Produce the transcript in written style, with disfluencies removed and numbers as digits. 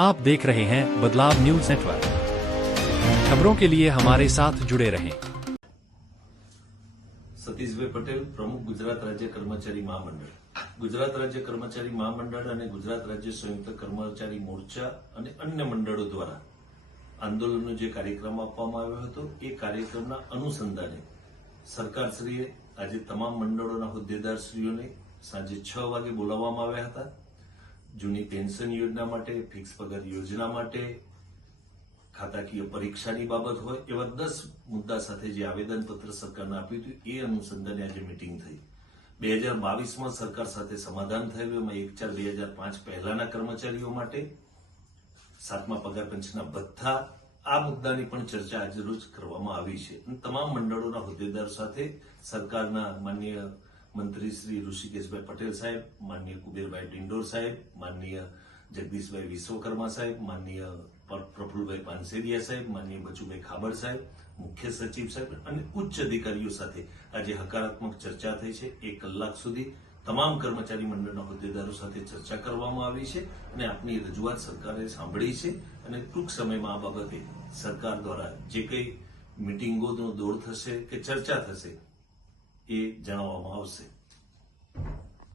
आप देख रहे हैं बदलाव न्यूज नेटवर्क। खबरों के लिए हमारे साथ जुड़े रहें। સતીશભાઈ પટેલ, પ્રમુખ ગુજરાત રાજ્ય કર્મચારી મહામંડળ। ગુજરાત રાજ્ય કર્મચારી મહામંડળ અને ગુજરાત રાજ્ય સંયુક્ત કર્મચારી મોરચા અને અન્ય મંડળો દ્વારા આંદોલનનો જે કાર્યક્રમ આપવામાં આવ્યો હતો એ કાર્યક્રમના અનુસંધાને સરકારશ્રીએ આજે તમામ મંડળોના હોદ્દેદારશ્રીઓને સાંજે 6 વાગે બોલાવવામાં આવ્યા હતા। જૂની પેન્શન યોજના માટે, ફિક્સ પગાર યોજના માટે, ખાતાકીય પરીક્ષાની બાબત હોય એવા 10 મુદ્દા સાથે જે આવેદનપત્ર સરકારને આપ્યું હતું એ અનુસંધાને આજે મીટિંગ થઈ। 2022માં સરકાર સાથે સમાધાન થયેલું એમાં 1/4/2005 પહેલાના કર્મચારીઓ માટે 7મા પગાર પંચના ભથ્થા આ મુદ્દાની પણ ચર્ચા આજે રોજ કરવામાં આવી છે અને તમામ મંડળોના હોદ્દેદારો સાથે સરકારના માનનીય મંત્રી શ્રી ઋષિકેશભાઈ પટેલ સાહેબ, માનનીય કુબેરભાઈ ડિંડોર સાહેબ, માનનીય જગદીશભાઈ વિશ્વકર્મા સાહેબ, માનનીય પ્રફુલભાઈ પાનસેરિયા સાહેબ, માનનીય બચુભાઈ ખાબડ સાહેબ, મુખ્ય સચિવ સાહેબ અને ઉચ્ચ અધિકારીઓ સાથે આજે હકારાત્મક ચર્ચા થઈ છે। 1 કલાક સુધી તમામ કર્મચારી મંડળના હોદ્દેદારો સાથે ચર્ચા કરવામાં આવી છે અને આપની રજૂઆત સરકારે સાંભળી છે અને ટૂંક સમયમાં આ બાબતે સરકાર દ્વારા જે કંઈ મિટિંગોનો દોર થશે કે ચર્ચા થશે એ જણાવવામાં આવશે।